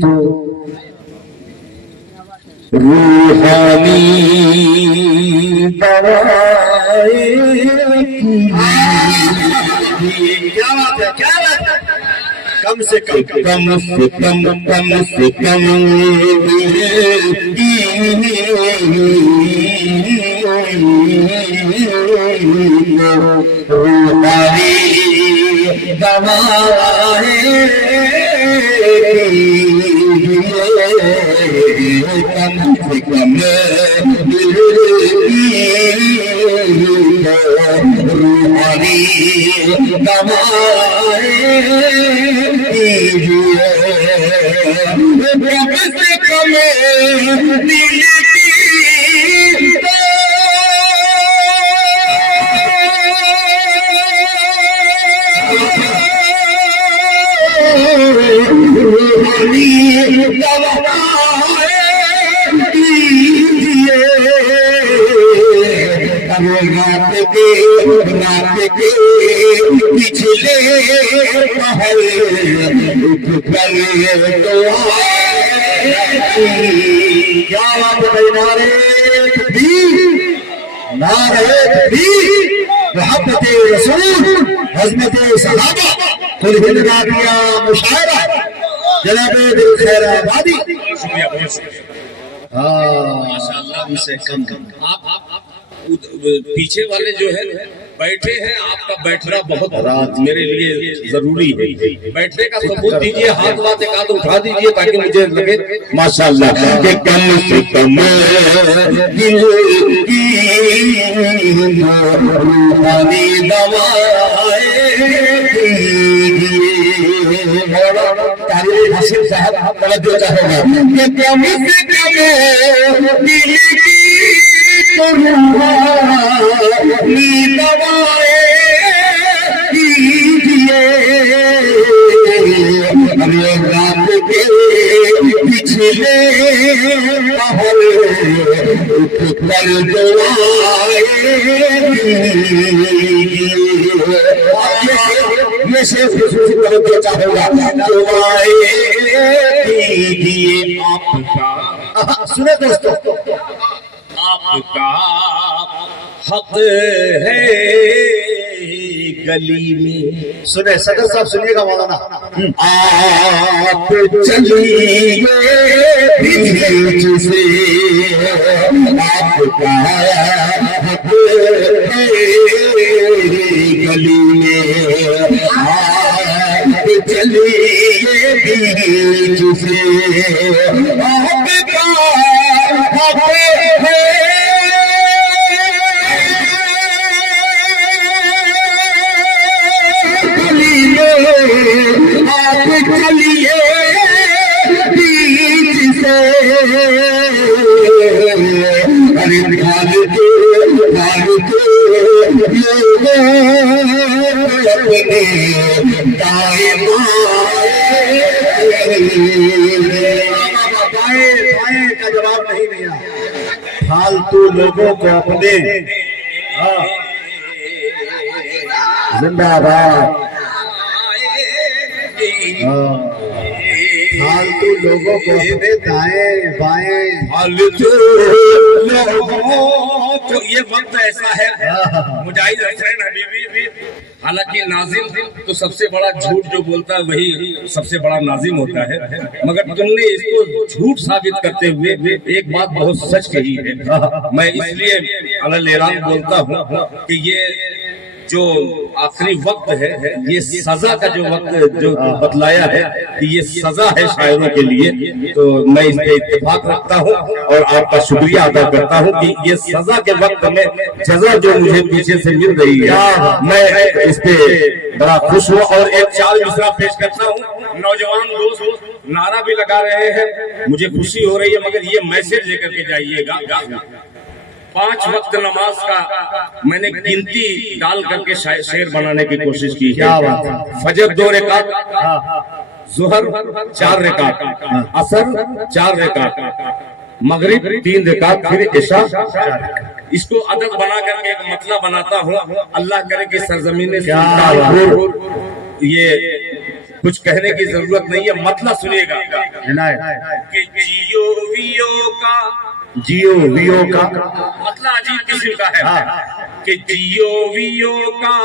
तो रूहानी क्या बात है, क्या बात है। कम से कम रूहानी दवाए कम से कम रूहानी दवाए कम से कम दिल की पिछले पहल क्या बात है। नारे मोहब्बत रसूल हज़रत सहाबा खुद हिंदगातिया मुशायरा जनाब दिल खैराबादी। माशाअल्लाह से कम आप पीछे वाले जो है बैठे हैं, आपका बैठना बहुत मेरे लिए जरूरी है। बैठने का सबूत दीजिए, हाथ वाथ एक हाथ उठा दीजिए ताकि मुझे लगे माशाअल्लाह के कम से कम दिल की रूहानी दवाएं हासिल साहब तवज्जो चाहेगा कि कम से कम दिल की रूहानी दवाएं कीजिए। हमें रात के पिछले पहल कर ये से खुशी तवज्जो चाहेगा दुआएं कीजिए। आपका सुने दोस्तों, आपका हक है गली में। सुने सदर साहब, सुनिएगा मौलाना। आप चलिए बीच से, आपका हक है गली में। आप चलिए बीच से, आपका हक है चलिए बीच से। अरे भाग के अपने दाएं बाएं का जवाब नहीं दिया। फालतू लोगों को अपने जिंदाबाद फालतू लोगों को दाएं बाएं फालतू लोगों को। ये वक्त ऐसा है मुजाहिद हुसैन हबीबी भी, हालांकि नाजिम तो सबसे बड़ा झूठ जो बोलता है वही सबसे बड़ा नाजिम होता है, मगर तुमने इसको झूठ साबित करते हुए एक बात बहुत सच कही है। मैं इसलिए अलल ऐलान बोलता हूँ कि ये जो आखिरी वक्त है, ये सजा का जो वक्त जो बतलाया है कि ये सजा है शायरों के लिए, तो मैं इस पे इत्तेफाक रखता हूँ और आपका शुक्रिया अदा करता हूँ कि ये सजा के वक्त में सजा जो मुझे पीछे से मिल रही है, मैं इस पे बड़ा खुश हूँ। और एक चार मिसरा पेश करता हूँ। नौजवान दोस्त नारा भी लगा रहे हैं, मुझे खुशी हो रही है, मगर ये मैसेज लेकर के जाइएगा। 5 वक्त नमाज का मैंने गिनती डाल करके शेर बनाने की कोशिश की है। फजर 2 रकात, जुहर 4 रकात, असर 4 रकात, मगरिब 3 रकात, फिर इशा। इसको अदद बना करके एक मतला बनाता हूँ। अल्लाह करे कि सरजमीन ये कुछ कहने की जरूरत नहीं है, मतलब सुनिएगा कि जियो वियो का मतलब अजीब किस्म का है कि जियो वियो का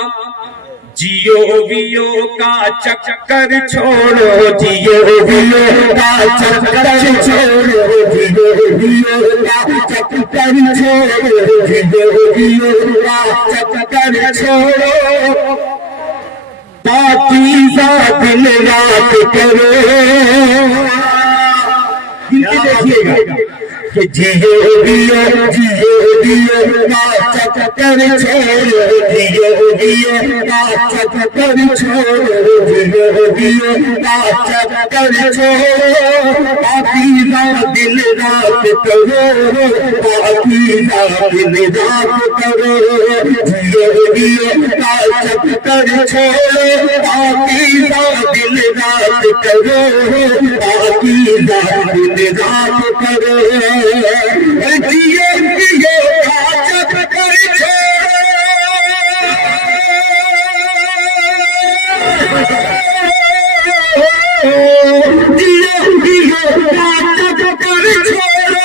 चक्कर छोड़ो, जियो वियो का चक्कर छोड़ो, जियो वियो का चक्कर छोड़ो, जियो वियो का चक्कर छोड़ो, पाकीज़ा दिन रात करो। देखिएगा कि जियो वियो का चक्कर छोड़ो, जियो वियो का चक्कर छोड़ो, जियो वियो का चक्कर छोड़ो, पाकीज़ा दिन रात करो, पाकीज़ा दिन रात करो, जियो वियो का चक्कर छोड़ो, पाकीज़ा दिन रात करो, पाकीज़ा दिन रात करो, जियो वियो का चक्कर छोड़ो, जियो वियो का चक्कर छोड़ो,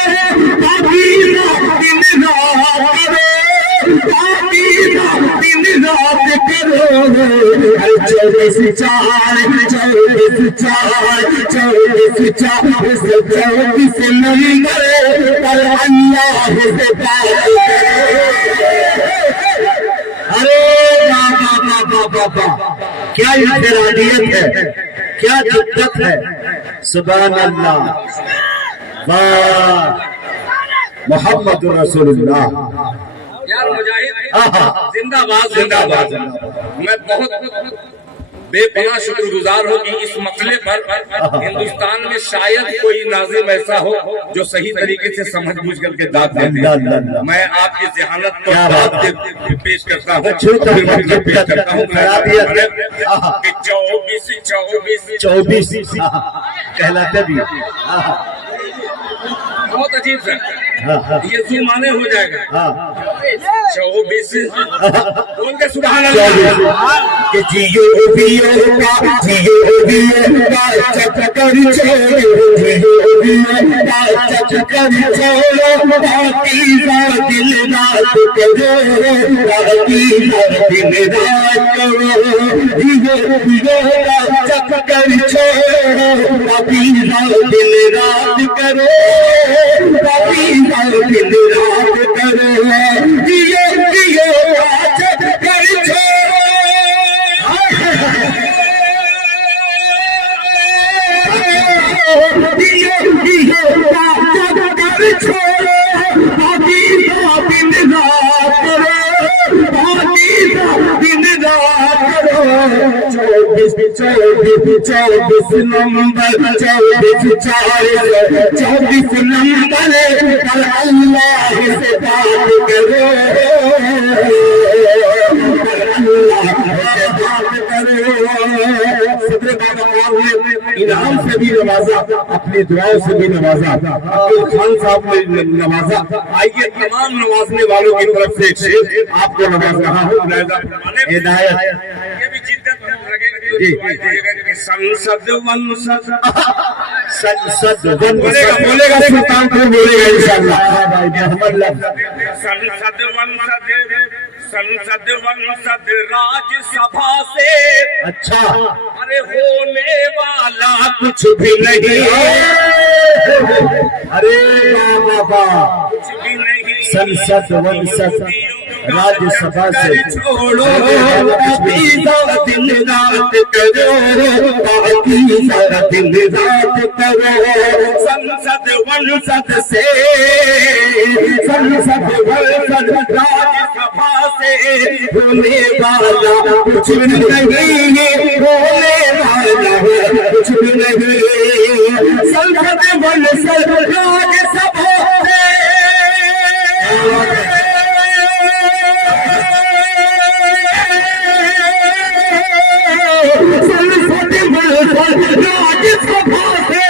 पाकीज़ा दिन रात करो, पाकीज़ा दिन रात करो। 24 नंबर पर अल्लाह से बात करो। अरे बाबा क्या इंफरादियत है, क्या जिद्दत है, सुभान अल्लाह, वाह मोहम्मद रसूलुल्लाह। यार मुजाहिद जिंदाबाद जिंदाबाद। मैं बहुत बेपनाह शुक्रगुजार हूँ कि इस मसले पर हिंदुस्तान में शायद कोई नाज़िम ऐसा हो जो सही तरीके से समझ बूझ करके दाद दे। मैं आपकी ज़हानत को दाद पेश करता हूँ, फिर मैं पेश करता हूँ कि 24 कहलाते भी बहुत अजीब है, ये जुर्माने हो जाएगा। 24 बोल के सुभान अल्लाह। कि जियो वियो का चक्कर छोड़ो, जियो वियो का चक्कर छोड़ो, पाकीज़ा दिन रात करो, पाकीज़ा दिन रात करो, जियो वियो का चक्कर छोड़ो, पाकीज़ा दिन रात करो, पाकीज़ा दिन रात करो, जियो वियो का चक्कर छोड़ो, जियो वियो का चक्कर छोड़ो, पाकीज़ा दिन रात करो, पाकीज़ा दिन रात करो। 24 नंबर 24 नंबर पर अल्लाह से बात करो, इनाम से भी नवाजा, अपनी दुआओं से भी नवाजा, अब्दुल खान साहब ने नवाजा। आइए तमाम नवाजने वालों की तरफ से एक शेर आपको नवाज रहा हूँ। हिदायत ये भी जिद्दत लगेगा। संसद बोलेगा सुल्तानपुर बोलेगा इंशाअल्लाह। संसद राज्यसभा से अच्छा अरे होने वाला कुछ भी नहीं। अरे बाबा कुछ भी नहीं। संसद राज्यसभा से छोड़ो, पाकीज़ा दिन रात करो, पाकीज़ा दिन रात करो, संसद से राज्यसभा से होने वाला कुछ भी नहीं, होने वाला कुछ भी नहीं। संसद राज्यसभा से राज्यसभा से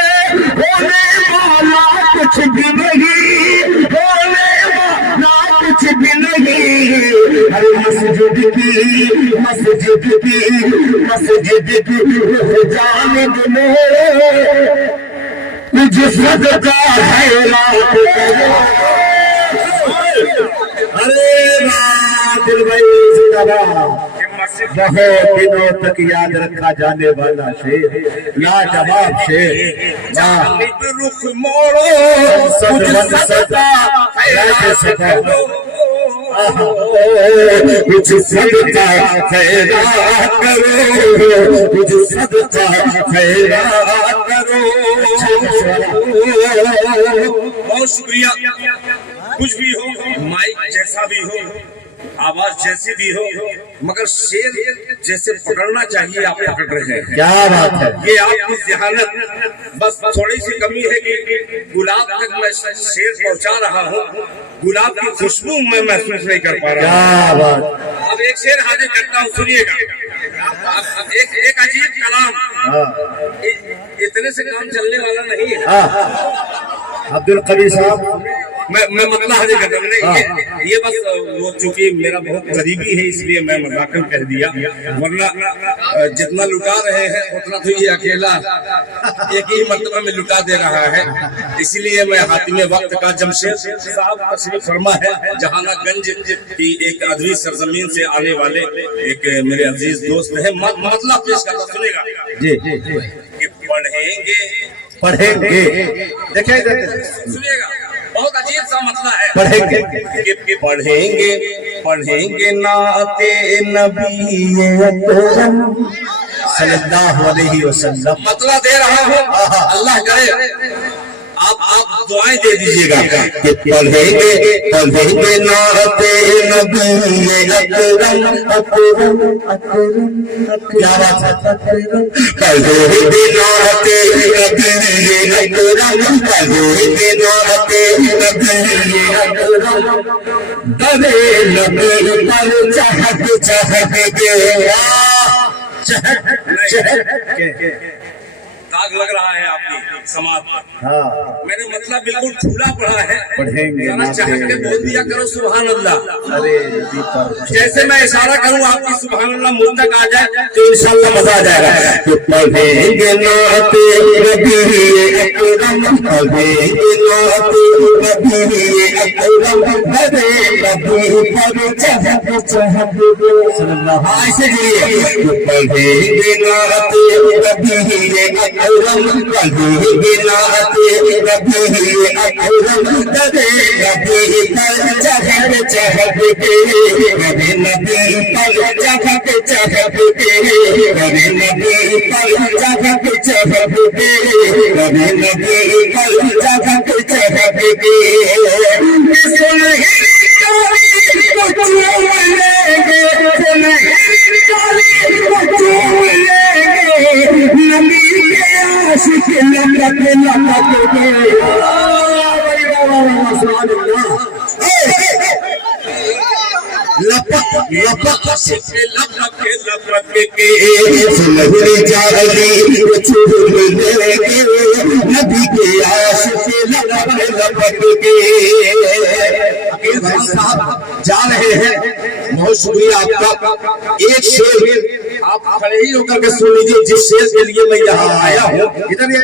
होने वाला कुछ भी नहीं, होने वाला कुछ भी नहीं। हर मस्जिद जानिब में मुझे सदका है रात करो। अरे दिल भाई बहुत दिनों तक याद रखा जाने वाला शेर, लाजवाब शेर। रुख मोड़ो मुझे सदका मुझे सदका खैरात करो, मुझे सदका खैरात करो। बहुत शुक्रिया। कुछ भी हो, माइक जैसा भी हो, आवाज जैसी भी हो, मगर शेर जैसे पकड़ना चाहिए आप पकड़ रहे हैं। क्या बात है, ये आपकी जहानत। बस थोड़ी सी कमी है कि गुलाब तक मैं शेर पहुंचा रहा हूँ, गुलाब की खुशबू मैं महसूस नहीं कर पा रहा। क्या बात। अब एक शेर हाजिर करता हूँ, सुनिएगा। एक अजीब कलाम, इतने से काम चलने वाला नहीं है। अब्दुल कबीर साहब, मैं मतलब हाजिर करता हूँ। ये बस वो चूंकि मेरा बहुत करीबी है इसलिए मैं मजाकन कह दिया, वरना जितना लुटा रहे हैं उतना तो ये अकेला एक ही मर्तबा में लुटा दे रहा है। इसलिए मैं हातिमे वक्त का जमशेद साहब तशरीफ फरमा है, जहानागंज की एक अदबी सरजमीन से आने वाले एक मेरे अजीज दोस्त है। मतलब पेश करता, सुनेगा जी कि पढ़ेंगे पढ़ेंगे, देखिए सुनिएगा, बहुत अजीब सा मतलब है। पढ़ेंगे कि पढ़ेंगे पढ़ेंगे नाते नबी अकरम सल्लल्लाहु अलैहि वसल्लम। मतलब दे रहा हूँ, अल्लाह करे आप दुआएं दे दीजिएगा कि पढ़ेंगे पढ़ेंगे नाते नबी अकरम अकरम अकरम। क्या बात है, पढ़ेंगे नाते नबी अकरम, पढ़ेंगे नाते नबी अकरम। दरे नबी पर चहक चहक के दाग लग रहा है आपकी समाज पर। हाँ, मैंने मतलब बिल्कुल खुला पढ़ा है। पढ़ेंगे जरा चहक के बोल दिया करो सुभान अल्लाह। अरे जैसे मैं इशारा करूँ आपकी सुभान अल्लाह मुझ तक आ जाए तो इंशाअल्लाह मजा आ जाएगा। तो पढ़ेंगे नाते नबी अकरम, पढ़ेंगे नाते नबी अकरम। दरे नबी पर चहक चहक सल्लल्लाहु ऐसे जुड़िए। तो पढ़ेंगे नाते नबी अकरम, पढ़ेंगे नाते नबी अकरम। दरे नबी पर चहक चहक के, दरे नबी पर चहक चहक के, दरे नबी पर चहक चहक के, दरे नबी पर चहक चहक के। सुनहरी काली को चूम लेंगे, सुनहरी काली को चूम लेंगे, नबी के आशिक लपक लपक के। लपक लपक लपक लपक के सुनहरी चाली को चूम लेंगे, नबी के आशिक लपक लपक के। अकील भाई साहब जा रहे हैं, बहुत शुक्रिया आपका। एक शेर आप खड़े ही होकर के सुन लीजिए, जिस शेर के लिए मैं यहाँ आया हूँ। इधर भी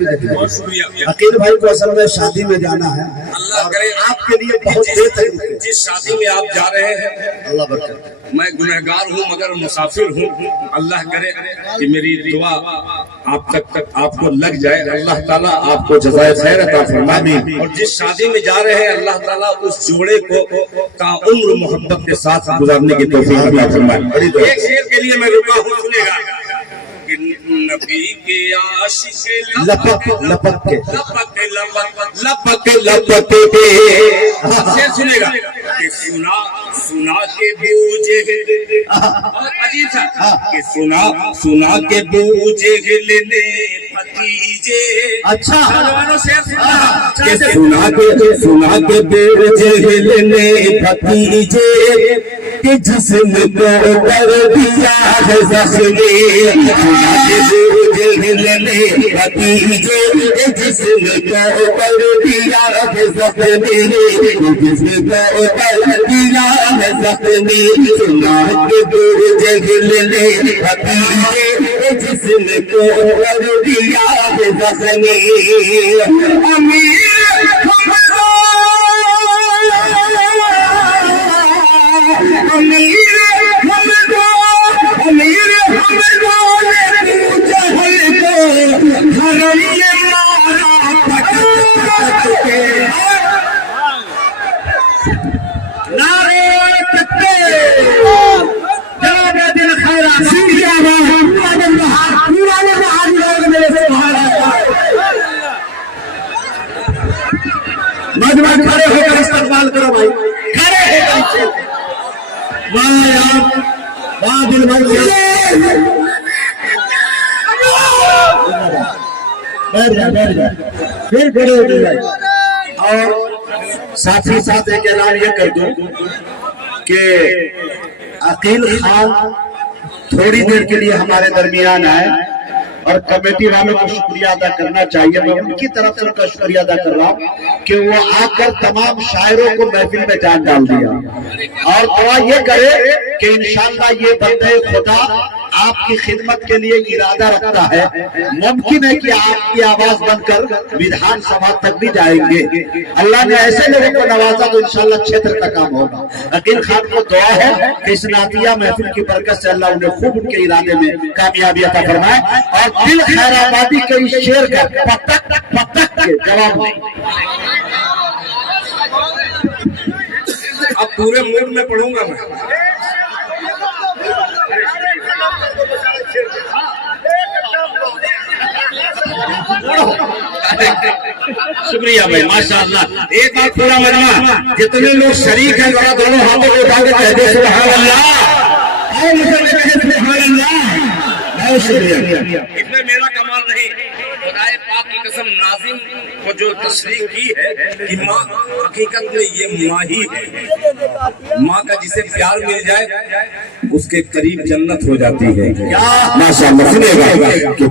देखिए। बहुत शुक्रिया। अकील भाई को असल में शादी में जाना है, अल्लाह करे आपके लिए बहुत देर तक जिस शादी में आप जा रहे हैं, अल्लाह बरकत। मैं गुनहगार हूँ मगर मुसाफिर हूँ। अल्लाह करे कि मेरी दुआ आप तक आपको लग जाए, अल्लाह ताला आपको जज़ाए खैर अता फरमाए। और जिस शादी में जा रहे हैं अल्लाह ताला उस जोड़े को ताउम्र मोहब्बत के साथ गुजारने की तौफीक अता फरमाए। एक शेर के लिए मैं रुका हूँ, सुनेगा कि नबी के आशिक लपक लपक के लपक लपक लपक लपक के। शेर सुनेगा कि सुना सुना के बूझे और अजीब सा कि सुना सुना के बूझे लेने भतीजे। अच्छा शेर के सुना के बूझे लेने भतीजे, कि जिस्म को कर दिया है जख्मी गिरने भतीजे जिस्म को कर दिया है जख्मी जिस्म को कर दिया है जख्मी सुना के दूर गिरने भतीजे जिस्म को कर दिया है जख्मी अमीर अमीर अमीर धर्म में मारा के नारे तकबीर जनाब दिल खैरा सीरिया पुराने बहार लोग मेरे से बाहर मजमा खड़े होकर इस्तेमाल करो भाई खड़े होकर वाह यार वाह दिल भाई बैठ जा फिर खड़े हो जाए। और साथ ही साथ एक ऐलान ये कर दूं कि अकील खान थोड़ी देर के लिए हमारे दरमियान आए और कमेटी वालों को शुक्रिया अदा करना चाहिए। मैं उनकी तरफ से उनका शुक्रिया अदा कर रहा हूँ कि वो आकर तमाम शायरों को महफिल में जान डाल दिया और दुआ ये करे कि इंशाअल्लाह ये बंदे खुदा आपकी खिदमत के लिए इरादा रखता है, मुमकिन है कि आपकी आवाज बनकर विधानसभा तक भी जाएंगे। अल्लाह ने ऐसे लोगों को नवाजा तो इंशाअल्लाह क्षेत्र का काम होगा। अकील खान को दुआ है कि इस नातिया महफिल की बरकत से अल्लाह उन्हें खूब उनके इरादे में कामयाबी अता फरमाए और दिल खैराबादी के इस शेर का पटक पटक के जवाब नहीं। अब पूरे मूड में पढ़ूंगा मैं। शुक्रिया भाई माशाअल्लाह। एक बार पूरा मजमा जितने लोग शरीक हैं जरा दोनों हाथों को उठा के कह दे सुभान अल्लाह। बहुत शुक्रिया। इसमें मेरा कमाल नहीं, खुदाए पाक की कसम नाज़िम को जो तस्रीह की है कि माँ हकीकत में ये माँ ही है। माँ का जिसे प्यार मिल जाए उसके करीब जन्नत हो जाती है। माशाअल्लाह सुनेगा कि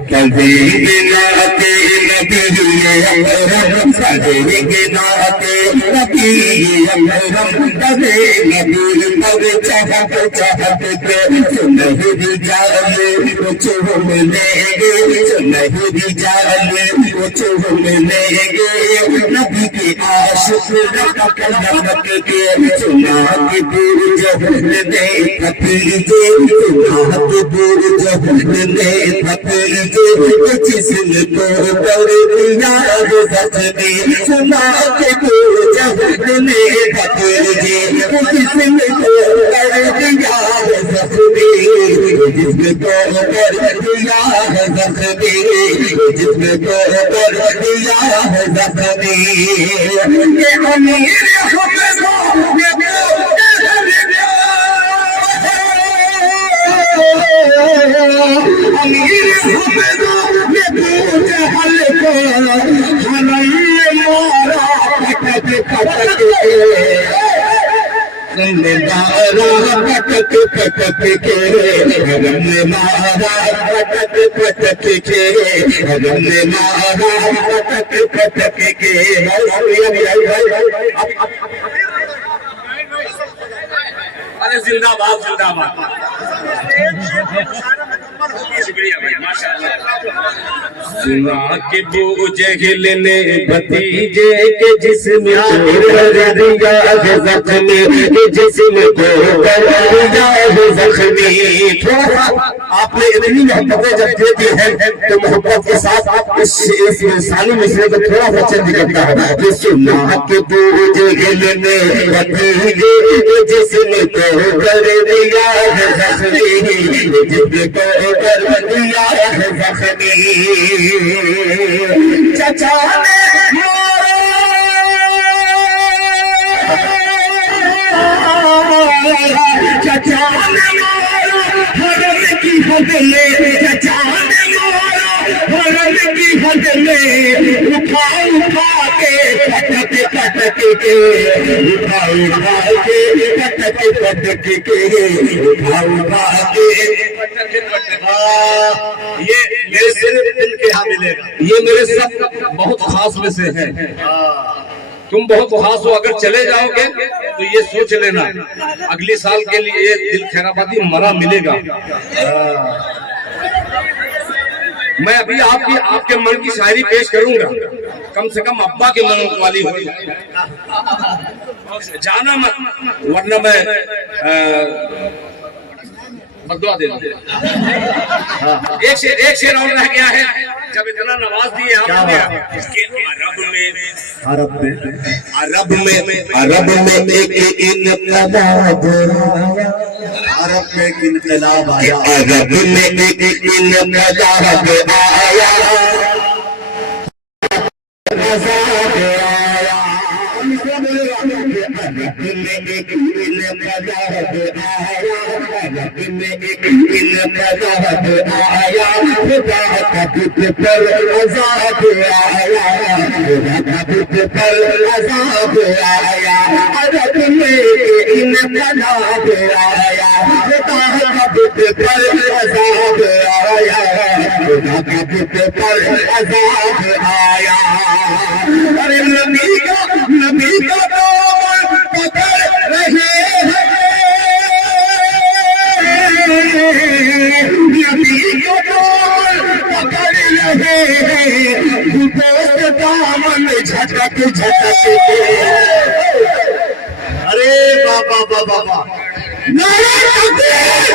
नबी के आशिक के सुना के दूर जहन दे भतीजे सुना के दूर जहन दे भतीजे जिस्म को कर दिया है जख्मी सुना के दूर जहन दे भतीजे जिस्म को कर दिया है जख्मी जिस्म को कर दिया है जख्मी जिस्म को कर दिया है जख्मी ये अमीर पटक पटक के हमने मारा पटक पटक के हमने मारा पटक पटक के। अरे जिंदाबाद जिंदाबाद। शुक्रिया भाई माशाअल्लाह। सुना के बोझ हिलने भतीजे के जिस्म को कर दिया है जख्मी जिस्म को कर दिया है जख्मी। थोड़ा आपने इतनी मोहब्बतें जब दे दी है तो मोहब्बत के साथ इस साली मिसरे को थोड़ा सा चेंज करता है। सुना के बोझ हिलने भतीजे के जिस्म को कर दिया है जख्मी जिस्म को कर दिया है जख्मी। चचा ने चचा ने मारा हरम की बदले चचा ने मारा हरम की बदले उठा उठा के पटक पटक के उठा उठा के पटक पटक के उठा उठा के। ये मेरे सिर्फ दिल के यहाँ मिलेगा, ये मेरे सब बहुत खास में से है। तुम बहुत खास हो, अगर चले जाओगे तो ये सोच लेना अगले साल के लिए ये दिल खैराबादी मरा मिलेगा। मैं अभी आपके मन की शायरी पेश करूंगा, कम से कम अब्बा के मन वाली होगी। जाना मत वरना मैं बदुआ दे दूं। एक शेर और रह गया है, जब इतना नवाज दिए आपने इसके अरब में एक इनकलाब आया, अरब में एक इनकलाब आया, अरब में एक इनकलाब आया, आजाद आया। अरब में एक इनकलाब आया, अरब में एक इनकलाब आया, खुदा का बुत पर आजाद आया, खुदा का बुत पर आजाद आया। अरब में एक इनकलाब आया, खुदा का बुत पर आजाद आया, खुदा का बुत पर आजाद आया। अरे नबी का नाम पकड़ रहे हैं, नबी का नाम पकड़ रहे हैं, दोस्त दामन झटक झटक के। अरे बाबा बाबा बाबा नारा तकबीर,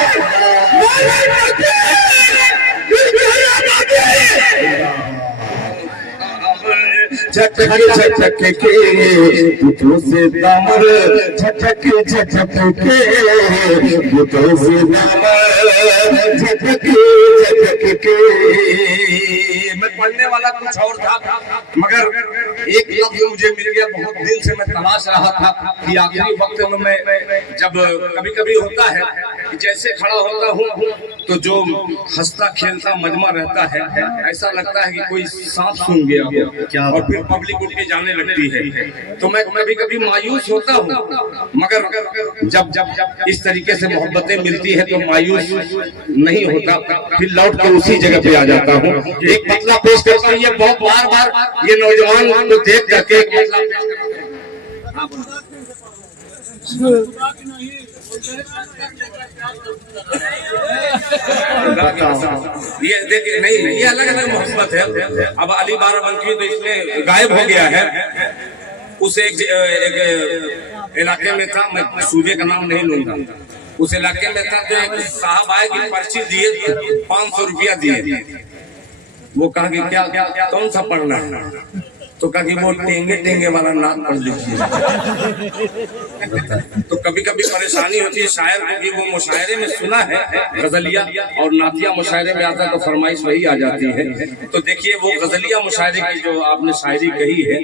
नारा झटक झटक के बुतों से दामन, झटक झटक के बुतों से दामन, झटक झटक के। मैं पढ़ने वाला कुछ और था, मगर एक लफ्ज मुझे मिल गया, बहुत दिन से मैं तलाश रहा था कि आखिरी वक्त में मैं जब कभी कभी होता है कि जैसे खड़ा होता हूँ तो जो हंसता खेलता मजमा रहता है, ऐसा लगता है कि कोई सांप सूंघ गया हो क्या, और फिर पब्लिक उठ के जाने लगती है। तो मैं कभी कभी मायूस होता हूँ, मगर जब जब इस तरीके से मोहब्बतें मिलती है तो मायूस नहीं होता, फिर लौट के उसी जगह पे आ जाता हूँ। एक मतलब पेश करता हूँ, ये बहुत बार ये नौजवान को देख करके एक मतलब ये देखिए, नहीं ये अलग अलग मोहब्बत है। अब अली बाराबंकी तो इसमें गायब हो गया है, उस एक इलाके में था, मैं सूबे का नाम नहीं लूंगा, उस इलाके में था। तो एक साहब आए कि पर्ची दिए, 500 रुपया दिए। वो कहा कि क्या कौन सा पढ़ना है, तो कहा कि वो टेंगे वाला नाम पढ़ लीजिए। तो कभी कभी परेशानी होती है शायर को कि वो मुशायरे में सुना है गजलिया और नातिया मुशायरे में आता है तो फरमाइश वही आ जाती है। तो देखिए वो गजलिया मुशायरे की जो आपने शायरी कही है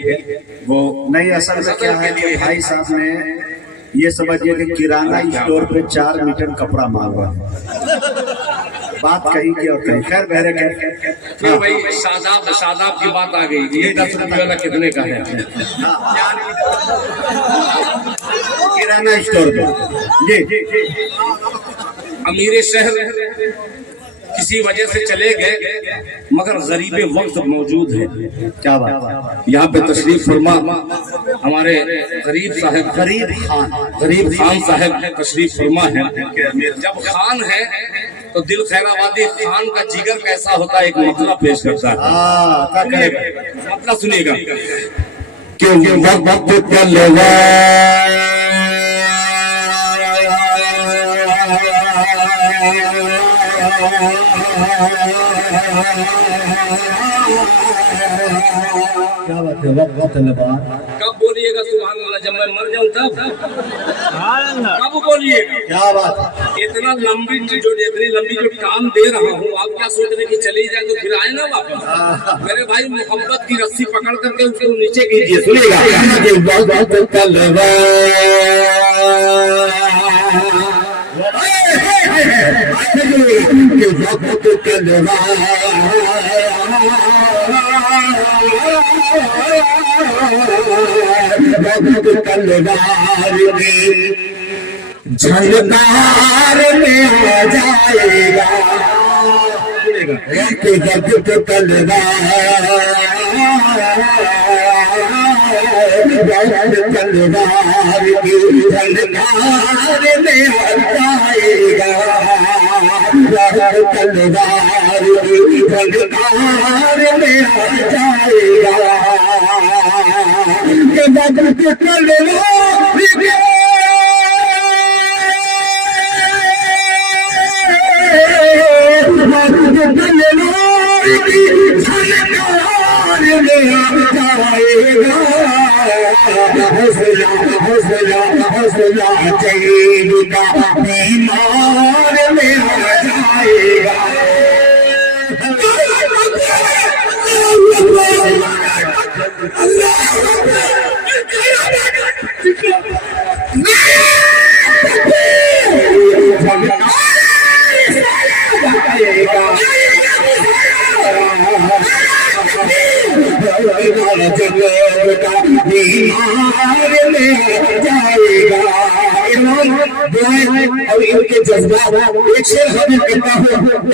वो नहीं, असल में क्या है कि भाई साहब ने ये समझिए कि किराना स्टोर पे 4 मीटर कपड़ा मांगा, बात कही की और कहीं। खैर बहरे फिर भाई शादाब की बात आ गई, ये 10 रुपये वाला कितने का है? किराना स्टोर पे जी अमीर शहर किसी वजह से चले गए, मगर गरीबे वक्त मौजूद है। क्या बात, यहाँ पे तशरीफ फरमा हमारे गरीब खान साहब तशरीफ फरमा है। जब खान है तो दिल खैराबादी खान का जिगर कैसा होता है, एक मतलब पेश करता है। मतलब सुनिएगा कि वक्त कलवा क्या बात है, वक्त तलबा कब बोलिएगा सुभान अल्लाह, जब मैं मर जाऊं तब कब बोलिएगा? क्या बात, इतना लंबी जो काम दे रहा हूँ, आप क्या सोच रहे कि चली जाए तो फिर आए ना वापस? मेरे भाई मोहब्बत की रस्सी पकड़ करके उसको नीचे कीजिए। सुनिएगा वक्त कलवा वक्त कलवा वक्त तलवार में झलकार में आ जाएगा कि वक्त तलवार तलवार की झलकार में आ जाएगा तलवार की झलकार में आ जाएगा कि वक्त तलवार हौसला चलेगा बीमार में आ जाएगा बीमार में जाएगा और इनके जज्बात एक शेर हाजिर करता हूँ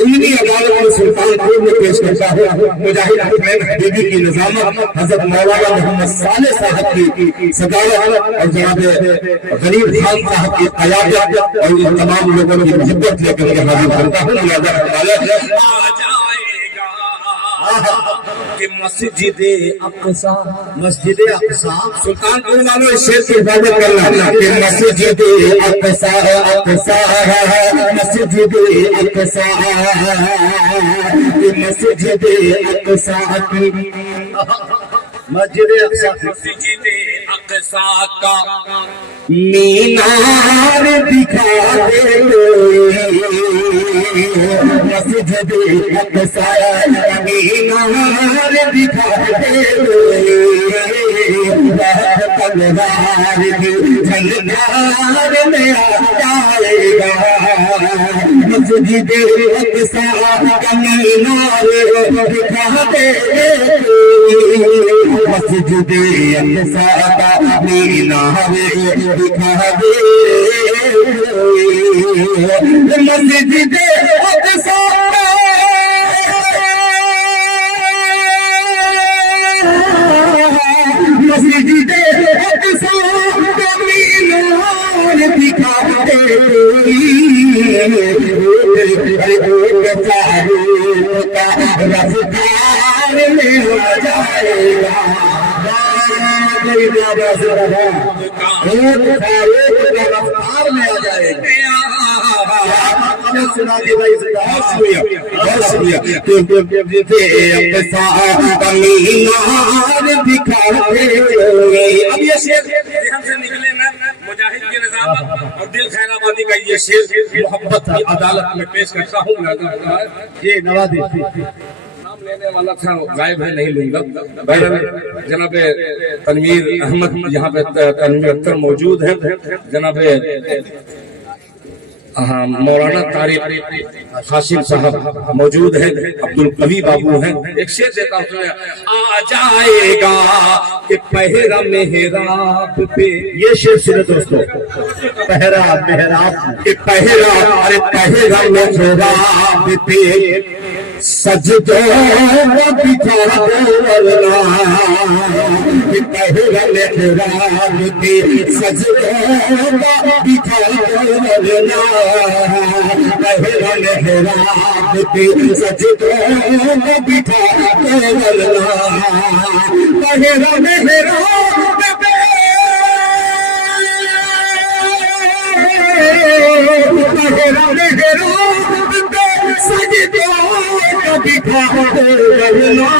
इन्हीं अदालत में सुल्तानपुर में पेश करता हूँ मुजाहिद हुसैन हबीबी की निजामत हजरत मौलाना मोहम्मद साले साहब की सदारत और जनाब गरीब खान साहब की क़यादत और इन तमाम लोगों की मोहब्बत लेकर मैं हाजिर करता हूँ कि मस्जिद अक़सा सुल्तानपुर वालों इस शेर की हिफाजत करना कि मस्जिद अक़सा अक़सा मस्जिद अक़सा कि मस्जिद अक़सा की मस्जिद अक़सा का मीनार दिखा दे मस्जिद अक़सा मीनार दिखा दे तलवार की झलकार में आ जाएगा मस्जिद अक़सा का मीनार दिखा दे मस्जिद अक़सा का मीनार दिखा दे मस्जिद अक़सा मस्जिद अक़सा का मीनार दिखा दे रफ़्तार में आ जाएगा रफ़्तार में आ जाएगा सुना दी भाई बहुत शुक्रिया दिखा अब ये शेर से निकले ना मुजाहिद की निजामत और दिल खैराबादी का ये शेर मोहब्बत की अदालत में पेश करता हूँ ये नवाज़ी नाम लेने वाला था गायब है नहीं लूंगा जनाब तनवीर अहमद यहाँ पे तनवीर अख्तर मौजूद है जनाब मौलाना तारिक हाशिम साहब मौजूद हैं अब्दुल कवी बाबू हैं एक शेर देता हूँ आ जाएगा कि पहरा मेहराब पे ये शेर सुने दोस्तों पहरा मेहराब कि पहरा अरे पहरा मेहराब पे सजदों बिठा दो वरना पहला मेहराब के सजदों बिठा दो वरना पहला मेहराब के सजदों बिठा दो वरना पहला मेहराब पहला मेहराब सजदों बिठा दो वरना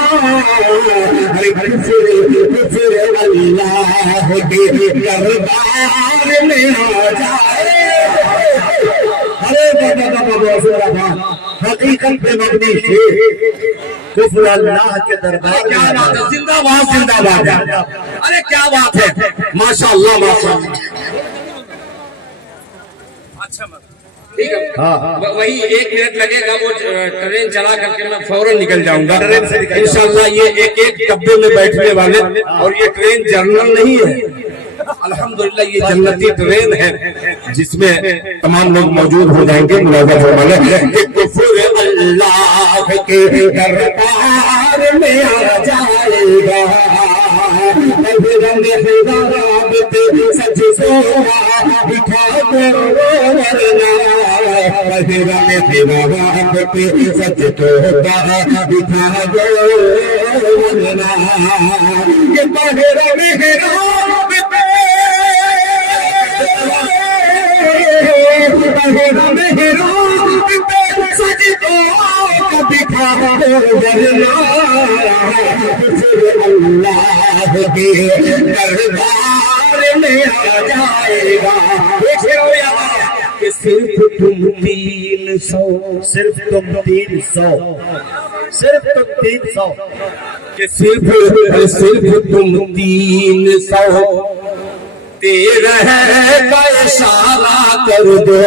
फिर अल्लाह के दरबार में आ जाए अरे बाबा हकीकत पे मबनी शेर कुफ्र अल्लाह के दरबार में जिंदाबाद जिंदाबाद अरे क्या बात है माशाअल्लाह माशाअल्लाह अच्छा ठीक है। हाँ। वही 1 मिनट लगेगा, वो ट्रेन चला करके मैं फौरन निकल जाऊंगा। ट्रेन से निकल इंशाल्लाह ये एक डब्बे में बैठने वाले, और ये ट्रेन जनरल नहीं है, अल्हम्दुलिल्लाह ये जन्नती ट्रेन है जिसमें तमाम लोग मौजूद हो जाएंगे। मुलाजा फरमाने कि कुफर अल्लाह के दरबार में आ जाएगा, रंग सच सोना दिखा दो वरना, सच तोता दिखा दो वरना, ये बाहर मेहराब पे सच तोता दिखा दो वरना, अल्लाह के दरबार में आ जाएगा। कि सिर्फ तुम 300, सिर्फ तुम 300, सिर्फ तुम 300, कि सिर्फ तुम 300 13 का इशारा कर दो,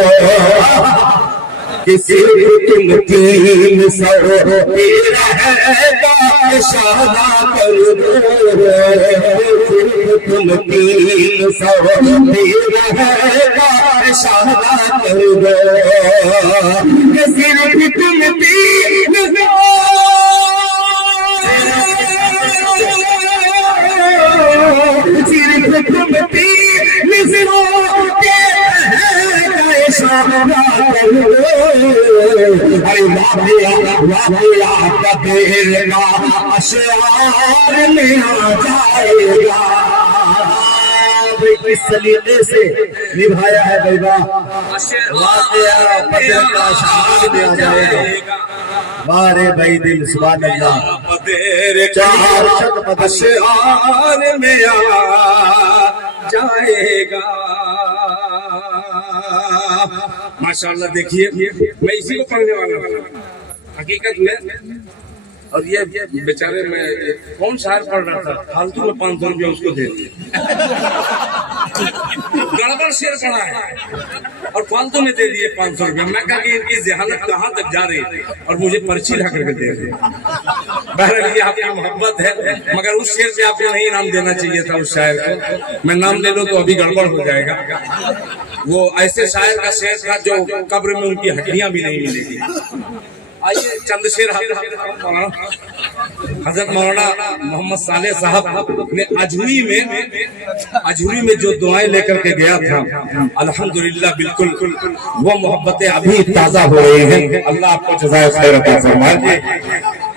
कि सिर्फ तुम 300 13 का इशारा कर दो, सिर्फ तुम 300 13 का इशारा कर दो, कि सिर्फ तुम 300 सिर्फ तुम 300 इशारा कर दो, अरे वाक़िया बदलना अशआर में आ जाएगा। किस सलीके से निभाया है भाई वाह, वाक़िया बदलना अशआर में आ जाएगा। मारे भाई दिल सुभान अल्लाह, चार अशआर में आ जाएगा। माशाअल्लाह देखिए, मैं इसी को पढ़ने वाला हूँ हकीकत में। और ये बेचारे में कौन शायर पढ़ रहा था, फालतू में 500 रुपया उसको दे दिए, गड़बड़ शेर पढ़ा है और फालतू में दे दिए 500 रुपया। मैं कहा कि इनकी जहालत कहाँ तक जा रही है, और मुझे पर्ची ला करके दे रही। बहरहाल ये आपकी मोहब्बत है, मगर उस शेर से आपको नहीं नाम देना चाहिए था उस शायर को। मैं नाम ले लूं तो अभी गड़बड़ हो जाएगा। वो ऐसे शायर का शेर था जो कब्र में उनकी हड्डियां भी नहीं मिलेगी। आइए चंद शेर हजरत मौलाना मोहम्मद साले साहब ने अजूरी में जो दुआएं लेकर के गया था, अल्हम्दुलिल्लाह बिल्कुल वो मोहब्बतें अभी ताजा हो रही हैं। अल्लाह आपको जज़ाए खैर अता फरमाए।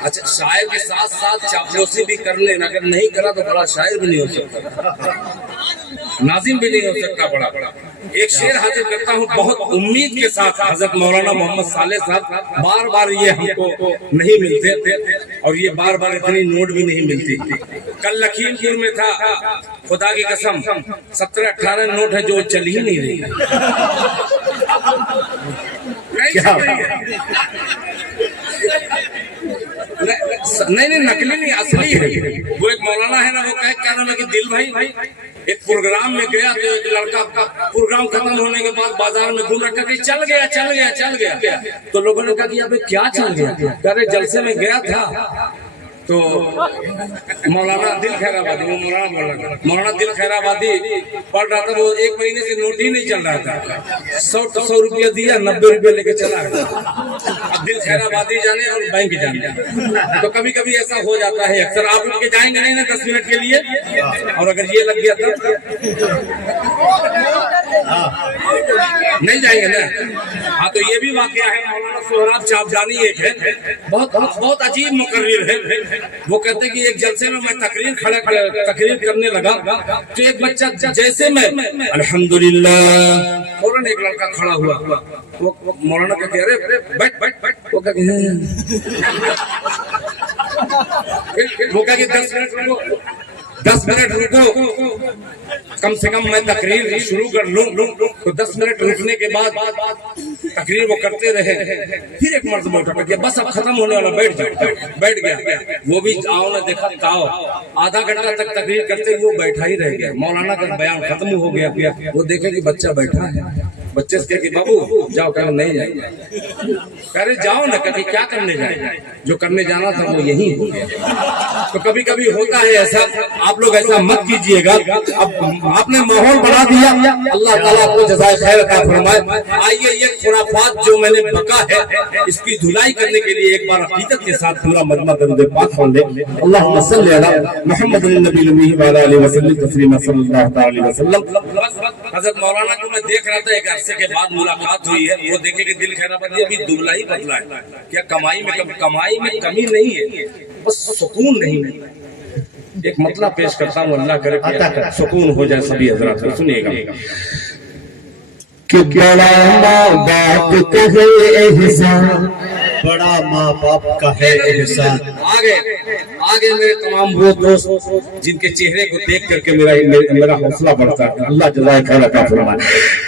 अच्छा, शायर के साथ साथ चापलूसी भी कर लेना, अगर नहीं करा तो बड़ा शायर भी नहीं हो सकता, नाजिम भी नहीं हो सकता बड़ा। एक शेर हाजिर करता हूँ बहुत उम्मीद के साथ। हजरत मौलाना मोहम्मद साले साहब बार बार ये हमको नहीं मिलते थे, और ये बार बार इतनी नोट भी नहीं मिलती। कल लखीमपुर में था, खुदा की कसम 17-18 नोट है जो चल ही नहीं रही। क्या नहीं नकली नहीं, असली है। वो एक मौलाना है ना, वो क्या नाम है कि दिल भाई एक प्रोग्राम में गया तो एक लड़का का प्रोग्राम खत्म होने के बाद बाजार में घूम रखा कि चल गया। तो लोगों ने कहा कि अबे क्या चल गया? अरे जलसे में गया था। तो मौलाना दिल खैराबादी, वो मौलाना दिल खैराबादी पढ़ रहा था। वो 1 महीने से नोट ही नहीं चल रहा था। 100 रुपया दिया, 90 रुपया लेके चला गया। अब दिल खैराबादी जाने और बैंक जाने। तो कभी कभी ऐसा हो जाता है अक्सर। आप उनके जाएंगे नहीं ना 10 मिनट के लिए, और अगर ये लग गया तो नहीं जाएंगे ना। हाँ, तो ये भी वाकया है। मौलाना सोहराब चापजानी एक है, बहुत अजीब मुकर्रिर है। वो कहते कि एक जलसे में मैं तकरीर करने लगा तो एक बच्चा जैसे मैं अल्हम्दुलिल्लाह, फौरन एक लड़का खड़ा हुआ। वो मौलाना कहते अरे बैठ। वो कहते 10 मिनट रुको, कम से कम मैं तकरीर शुरू कर लूं। तो 10 मिनट रुकने के बाद तकरीर वो करते रहे। फिर एक मर्द उठा गया, बस अब खत्म होने वाला, बैठ गया। वो भी आओ ने देखा ताओ, आधा घंटा तक तकरीर करते वो बैठा ही रह गया। मौलाना का बयान खत्म हो गया। वो देखे कि बच्चा बैठा है, बच्चे से कहे कि बाबू जाओ, कह नहीं जाए, कह रहे जाओ ना, कभी क्या करने जाए, जो करने जाना था वो यही हो गया। तो कभी कभी होता है ऐसा, आप लोग ऐसा मत कीजिएगा। अब आपने माहौल बना दिया, अल्लाह ताला को जज़ाए खैर अता फरमाए। आइए ये खुराफात जो मैंने बका है, इसकी धुलाई करने के लिए एक बार हकीकत के साथ पूरा मजमा दरूद पाक पढ़ ले। अल्लाहुम्मा सल्ली अला मुहम्मद नबी व अला आलिहि वसल्लम तस्लीमा सल्लल्लाहु अलैहि वसल्लम। हज़रत मौलाना को मैं देख रहा था, एक अरसे के बाद मुलाकात हुई है, वो देखे कि दिल खैराबादी अभी दुबला ही बदला है, क्या कमाई में कमी नहीं है, बस सुकून नहीं है। एक मतलब पेश करता हूँ, अल्लाह करे कि सुकून हो जाए सभी हजरात को। सुनिएगा कि बड़ा माँ बाप कहे एहसान, बड़ा माँ बाप का है एहसान। आगे मेरे तमाम वो दोस्त जिनके चेहरे को देख करके मेरा हौसला बढ़ता है, अल्लाह जज़ाए खैर अता फरमाए।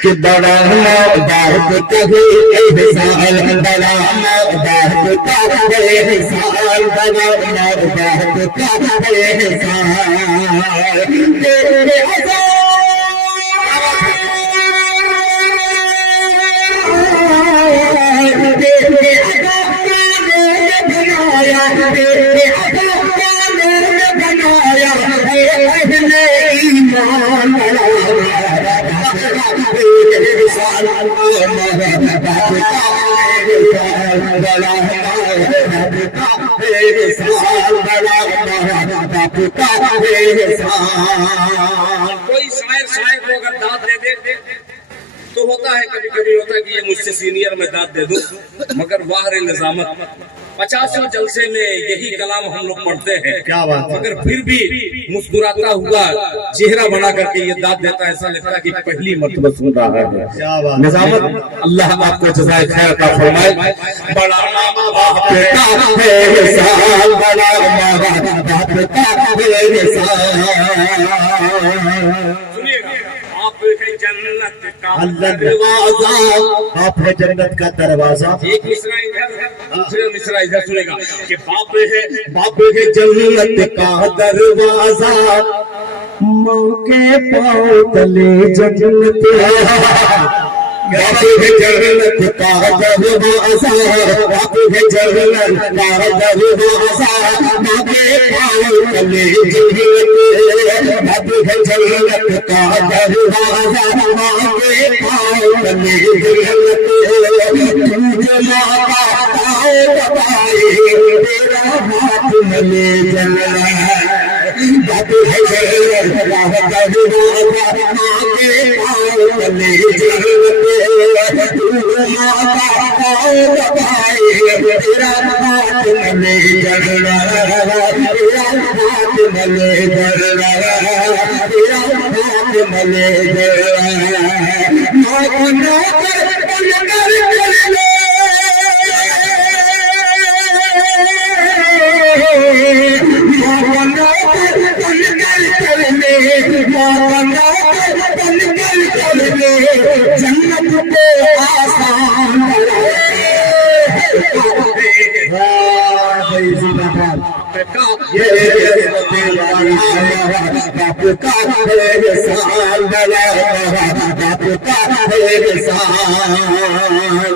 कि बड़ा माँ बाप कहे एहसान, बड़ा माँ बाप कहे एहसान, बड़ा माँ बाप कहे एहसान, तेरे कोई शायर को अगर दाद दे तो होता है, कभी कभी होता है कि ये मुझसे सीनियर में दाद दे दूं, मगर वाहरे निजामत 50 जलसे में यही कलाम हम लोग पढ़ते हैं। क्या बात है। मगर फिर भी मुस्कुराता हुआ चेहरा बना करके ये दाद देता है, ऐसा लगता है कि पहली मर्तबा सुन रहा है। क्या बात। निजामत अल्लाह आपको जज़ाए खैर का फरमाए। बड़ा माँ बाप का है एहसान, बड़ा माँ बाप का है एहसान। आप है जन्नत का दरवाजा, आप है जन्नत का दरवाजा। एक मिसरा इधर है, दूसरा मिसरा इधर सुनेगा कि बाप है जन्नत का दरवाजा, माँ के पाँव तले जन्नत, बाप है जन्नत का दरवाजा, बाप है जन्नत का दरवाजा, माँ के पाँव तले जन्नत, बाप है जन्नत का दरवाजा, माँ के पाँव तले जन्नत, तुझे माँ का पाँव दबाए, तेरा हाथ मले जन्नत, बाप है जन्नत का दरवाजा, माँ के पाँव तले जन्नत, तुझे माँ का पाँव दबाए, तेरा हाथ मले जन्नत, तेरा हाथ मले जन्नत, तेरा हाथ मले जन्नत, माँ को नौकर बनकर कर ले, माँ को नौकर बनकर कर ले, माँ को नौकर बनकर कर ले, जन्नत को आसान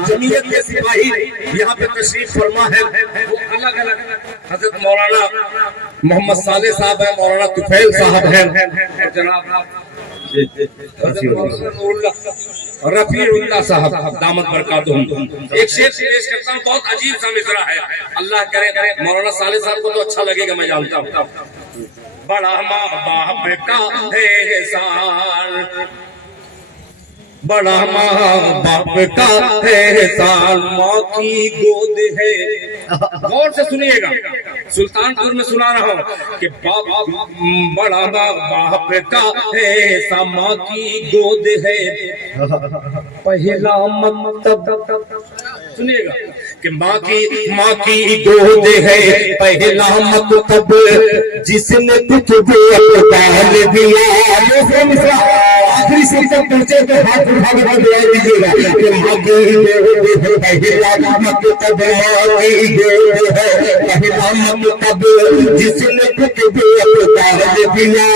जमीयत के सिपाही यहाँ पे तशरीफ फरमा है, वो अलग अलग हजरत मौलाना मोहम्मद साले साहब है, मौलाना तुफैल साहब है, और जनाब रफीउल्लाह साहब दामत बरकातुहुम। एक शेर पेश करता हूँ, बहुत अजीब सा मिसरा है, अल्लाह करे मौलाना साले साहब को तो अच्छा लगेगा, मैं जानता हूँ। बड़ा माँ बाप का है एहसान, बड़ा माँ बाप का है एहसान, माँ की गोद है। गौर से सुनिएगा, सुल्तानपुर में सुना रहा हूँ कि बड़ा माँ बाप का है एहसान, माँ की गोद है, पहला मकतब। सुनिएगा कि माँ की गोद है, पहला मकतब, जिसने तुझे डाल दिया, आखिरी शब्द तक पहुंचे तो हाथ उठा के दुआ दीजिएगा कि माँ की पहला मतलब माँ की पहला मतलब जिसने कुछ भी उतार दिया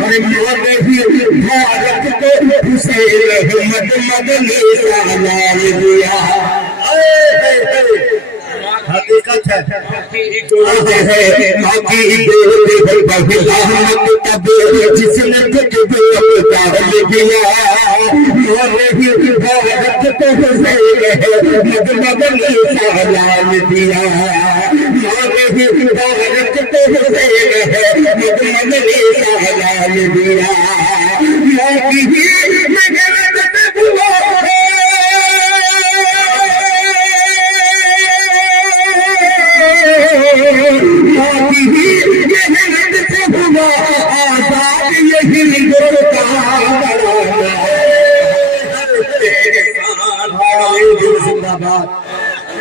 और माँ ने ही भारत को हुसैन अहमद मदनी सालार दिया। हकीकत है जिसने कुछ भी उतार दिया भारत को हुसैन मदनी सालार दिया। भारत को हुसैन मदनी सालार दिया।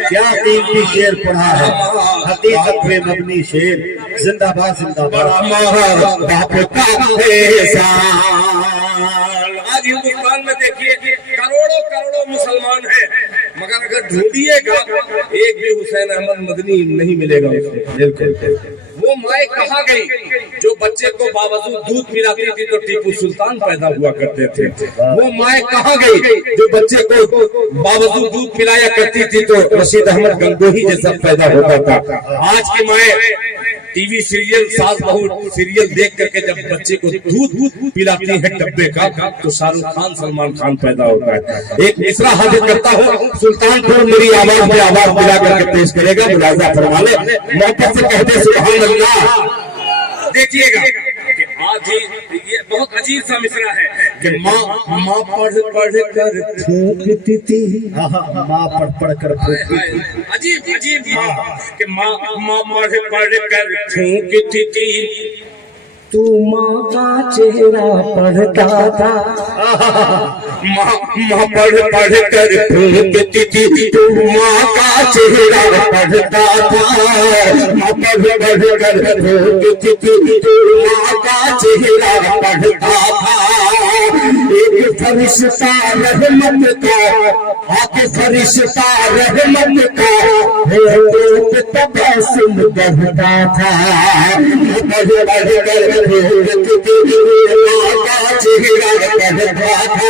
क्या कीमती शेर पढ़ा है, हकीकत पे मबनी शेर। जिंदाबाद जिंदाबाद। आज हिंदुस्तान में देखिए करोड़ों करोड़ों मुसलमान हैं, मगर अगर ढूंढिएगा एक भी हुसैन अहमद मदनी नहीं मिलेगा उसको। बिल्कुल। वो माए कहाँ गई जो बच्चे को बावजूद दूध पिलाती थी तो टीपू सुल्तान पैदा हुआ करते थे। वो माए कहाँ गई जो बच्चे को बावजूद दूध पिलाया करती थी तो रशीद अहमद गंगोही जैसा पैदा होता था। आज की माए टीवी सीरियल सास बहू सीरियल देख करके जब बच्चे को दूध पिलाती है डब्बे का तो शाहरुख खान सलमान खान पैदा होता है। एक मिसरा हाजिर करता हूँ, सुल्तानपुर मेरी आवाज में आवाज मिला करके पेश करेगा, मुलाजा फरमा ले। मोहब्बत से कहते सुभान अल्लाह। देखिएगा कि आज ही ये बहुत अजीब सा मिसरा है कि माँ पढ़ कर फूंकती थी। माँ पढ़ कर अजीब अजीब कि माँ पढ़ कर फूंकती थी। तू माँ का चेहरा पढ़ता था। माँ पढ़ कर फूंकती थी। तू माँ का चेहरा पढ़ता था। माँ पढ़ कर फूंकती थी। तू माँ का चेहरा पढ़ता था। एक फरिश्ता रहमत का, आके फरिश्ता रहमत का होठों पे तबस्सुम बहता था। पढ़ कर चेहरा पढ़ता था।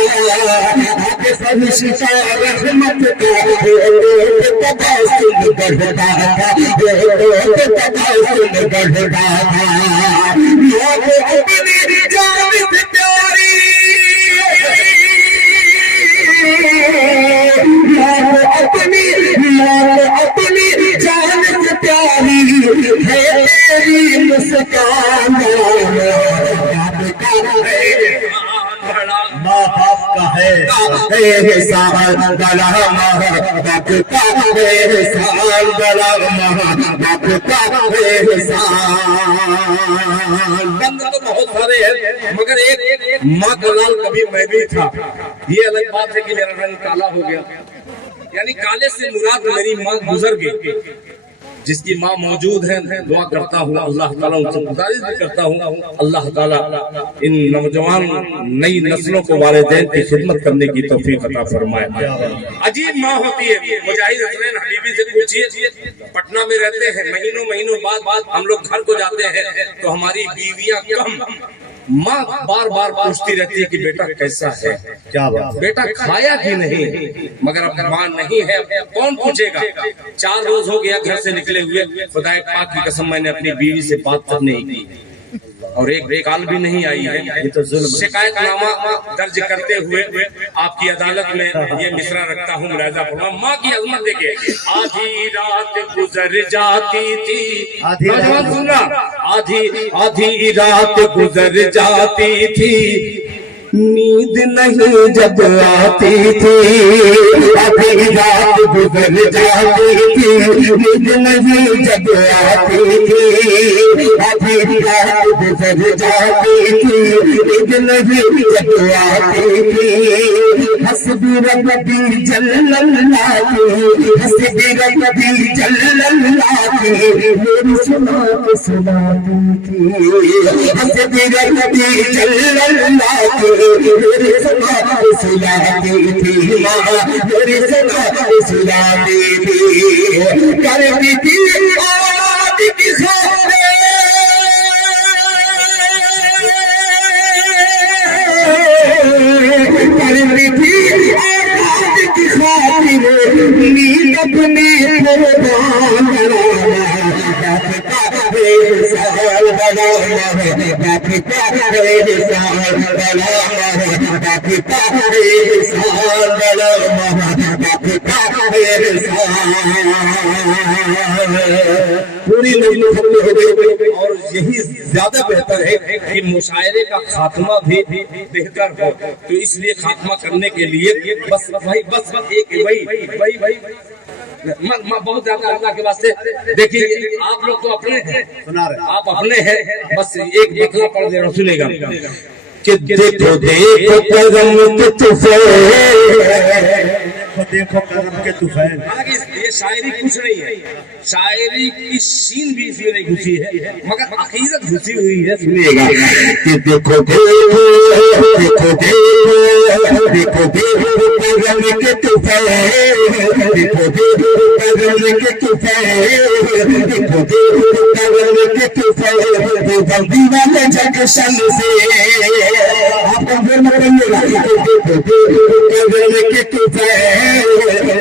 आके फरिश्ता रहमत का होठों पे तबस्सुम बहता था। होठों पे तबस्सुम बहता था। अपनी जान से प्यारी अपनी जान से प्यारी है तेरी मुस्कान। माँ बाप का है साल गला बाप का है, साल गला बाप का है साल। बंद तो बहुत सारे हैं मगर एक माँ का लाल कभी मैं भी था। ये अलग बात है कि मेरा रंग काला हो गया, यानी काले से मुराद मेरी माँ गुजर गई। जिसकी माँ मौजूद है दुआ करता हूँ अल्लाह ताला उनसे गुजारिश भी करता हूँ अल्लाह ताला इन नौजवान नई नस्लों को वालिदैन की खिदमत करने की तौफीक अता फरमाए। अजीब माँ होती है। मुजाहिद हसनैन हबीबी से पूछिए, पटना में रहते हैं, महीनों महीनों बाद हम लोग घर को जाते हैं तो हमारी बीवियां कम, माँ बार बार पूछती रहती है कि बेटा कैसा है, क्या बात, बेटा खाया कि नहीं, मगर अब माँ नहीं है कौन पूछेगा। 4 रोज हो गया घर से निकले हुए, खुदाए पाक की कसम मैंने अपनी बीवी से बात तक नहीं की और एक कॉल भी नहीं आई है। ये तो जुल्म। शिकायतनामा दर्ज करते हुए आपकी अदालत में ये मिसरा रखता हूँ, मुलाजा फरमाओ। माँ की अजमत देखिए। आधी रात गुजर जाती थी, नौजवान सुन रहा, आधी रात गुजर जाती थी, नींद नहीं जब आती थी। आधी रात गुजर जाती थी, नींद नहीं जब आती थी। आधी रात गुजर जाती थी, ईद नहीं जब आती थी। हस्बी रब्बी जल्लल्लाह की, हस्बी रब्बी जल्लल्लाह की, मेरी सुना के सुनाती थी। हस्बी रब्बी जल्लल्लाह की, मेरी सुना के सुनाती थी। मेरी सुना के सुनाती थी। करती थी आद की खातिर, करती थी आद की खातिर, नींद अपने कुर्बान बनाना। रखता है साल बनाना, रखता है साल बनाना, रखता है साल बनाना, रखता है पूरी नज़र खत्म हो गई। और यही ज्यादा बेहतर है कि मुशायरे का खात्मा भी बेहतर हो। तो इसलिए खात्मा करने के लिए बस भाई बस एक भाई बहुत ज्यादा अल्लाह के वास्ते देखिए, आप लोग तो अपने हैं, आप अपने हैं, बस एक बतला पढ़ दे रहा, सुनेगा कि देखो देखो करम के तूफान, देखो करम के तूफान। ये शायरी कुछ नहीं है, शायरी की सीन भी इसमें नहीं घुसी है, मगर अकीदत घुसी हुई है। सुनिएगा कि देखो देखो देखो देखो देखो करम के तूफान, देखो देखो करम के तूफान, देखो देखो करम के तूफान, वो बंदी वाले जंक्शन से आपको फिर बताइएगा। देखो देखो करम के तूफान,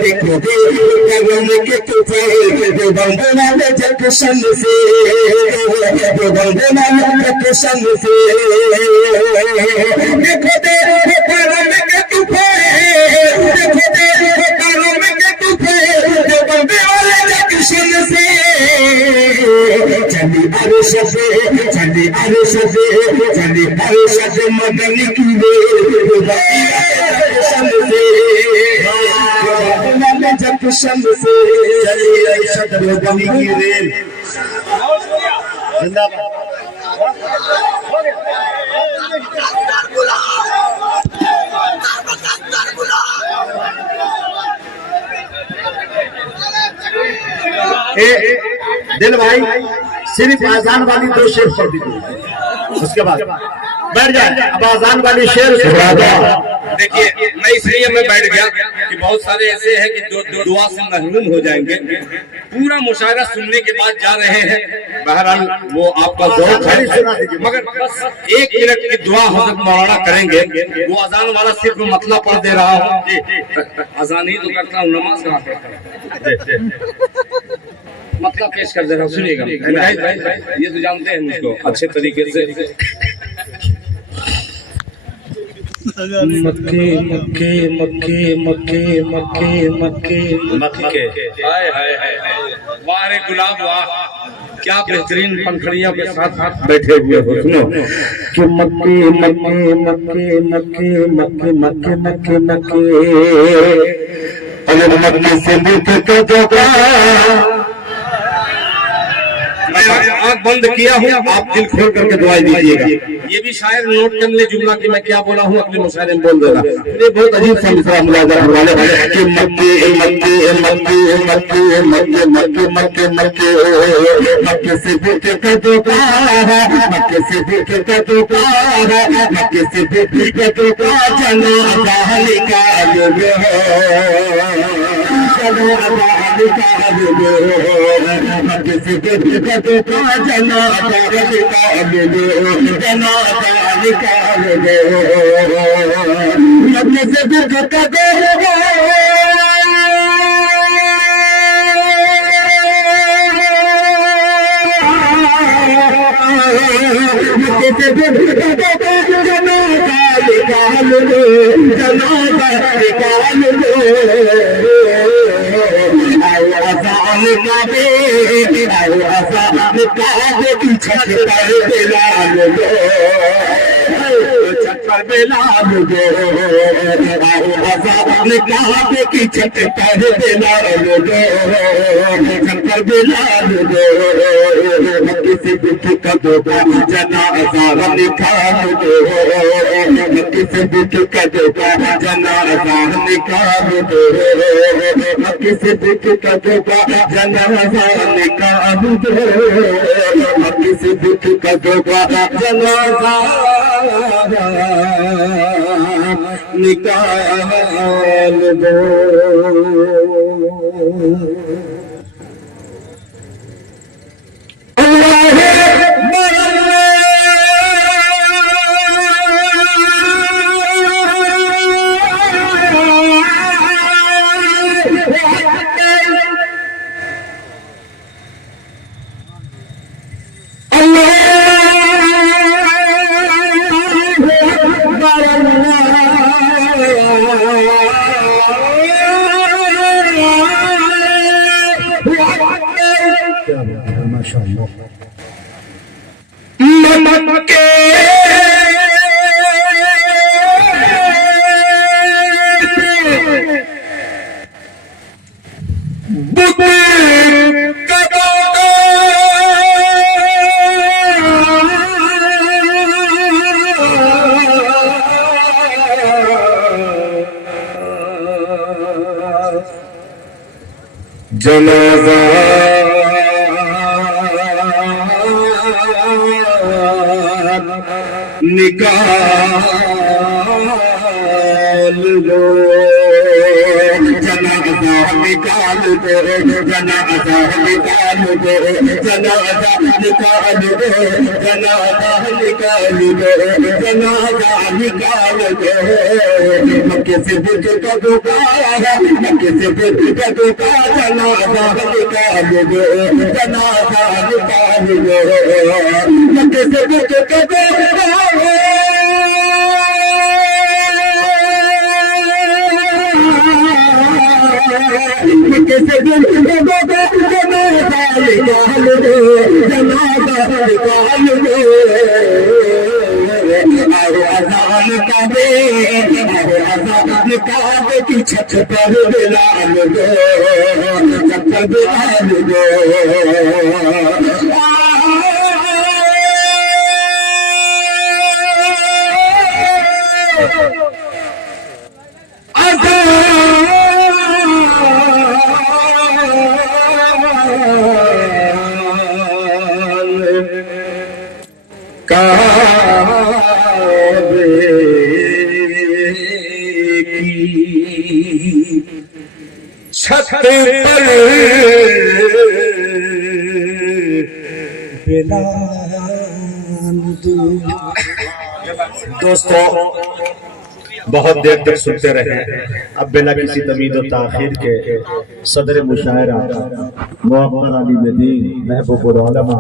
देखो देखो करम के तूफान, वो बंदी वाले जंक्शन से, वो बंदी वाले जंक्शन से। देखो देखो करम के तूफान, देखो देखो करम के तूफान, वो बंदी वाले जंक्शन से। चली अर्श से, चली अर्श से, चली अर्श से मदनी की रेल, वो बंदी वाले जंक्शन से, वो बंदी वाले जंक्शन से। चली अर्शद मदनी की रेल। जिंदाबाद। दिल भाई सिर्फ आजान वाली 2 शेर पढ़ दीजिए, उसके बाद बैठ जाए। अब आजान वाली शेर देखिए, मैं इसलिए मैं बैठ गया कि बहुत सारे ऐसे हैं कि जो दुआ से महरूम हो जाएंगे। पूरा मुशायरा सुनने के बाद जा रहे हैं, बहरहाल वो आपका ज़ौक़ है, मगर बस 1 मिनट की दुआ हज़रत मौलाना करेंगे। वो अजान वाला सिर्फ मतलब पढ़ दे रहा हूँ, अजान ही तो करता हूँ, नमाज कहाँ पढ़ता हूँ, मतलब पेश कर दे रहा हूँ। सुनिएगा, ये तो जानते हैं मुझको अच्छे तरीके से। मक्के मक्के मक्के मक्के मक्के मक्के मक्के, हाय हाय हाय, वाह रे गुलाब वाह, क्या बेहतरीन पंखड़ियों के साथ साथ बैठे हुए हो। सुनो कि मक्के मक्के मक्के मक्के मक्के मक्के मक्के मक्के, अगर मक्के से मिलके तो जोगा। मैं आंख बंद किया हूँ, आप दिल खोल करके दुआई दीजिएगा। ये भी शायर नोट कर ले जुमला कि मैं क्या बोला हूँ, अपने मुशायरे में बोल देगा। ये बहुत अजीब सा मिसरा मुलाजा वाले कि मक्के मक्के मक्के मक्के मक्के मक्के मक्के मक्के, मक्के से मिलके तो जोगा, मक्के से मिलके तो जोगा, मक्के से मिलके तो जोगा। जना जाने का लोगे हो, जना जाने का लोगे हो, मक्के से मिलके तो जोगा। जना जाने का लोगे हो, जना जाने का लोगे हो, मक्के से मिलके तो जोगा। पर बेलाल गो आजान काबे की छत पर बेलाल गो पर बेलाल गो किसी दुख का दोगा जनाजा निकाल दो किसी दुख का दोगा जनाजा निकाल दो किसी दुख का दोगा जनाजा निकाल दो किसी दुख का दोगा जनाजा निकाल दो। जनाजा निकाल लो जनाजा निकाल दो जनाजा निकाल दो जनाजा निकाल दो जनाजा निकाल दो जनाजा निकाल दो मक्के से दुख का दुकाया मक्के से दुख का दुका जनाजा निकाल दो जनाजा निकाल दो मक्के से दुख का दुका किसी दिन जनाजा निकाल दो जनाजा निकाल दो अज़ान काबे अज़ान काबे की छत पर बिलाल दो छत पर बिलाल दो छत पर दोस्तों बहुत देर तक सुनते रहे। अब बिना किसी तमीद और ताखीर के सदर मुशायरा मुअम्मर अली मदीन महबूबुल उलमा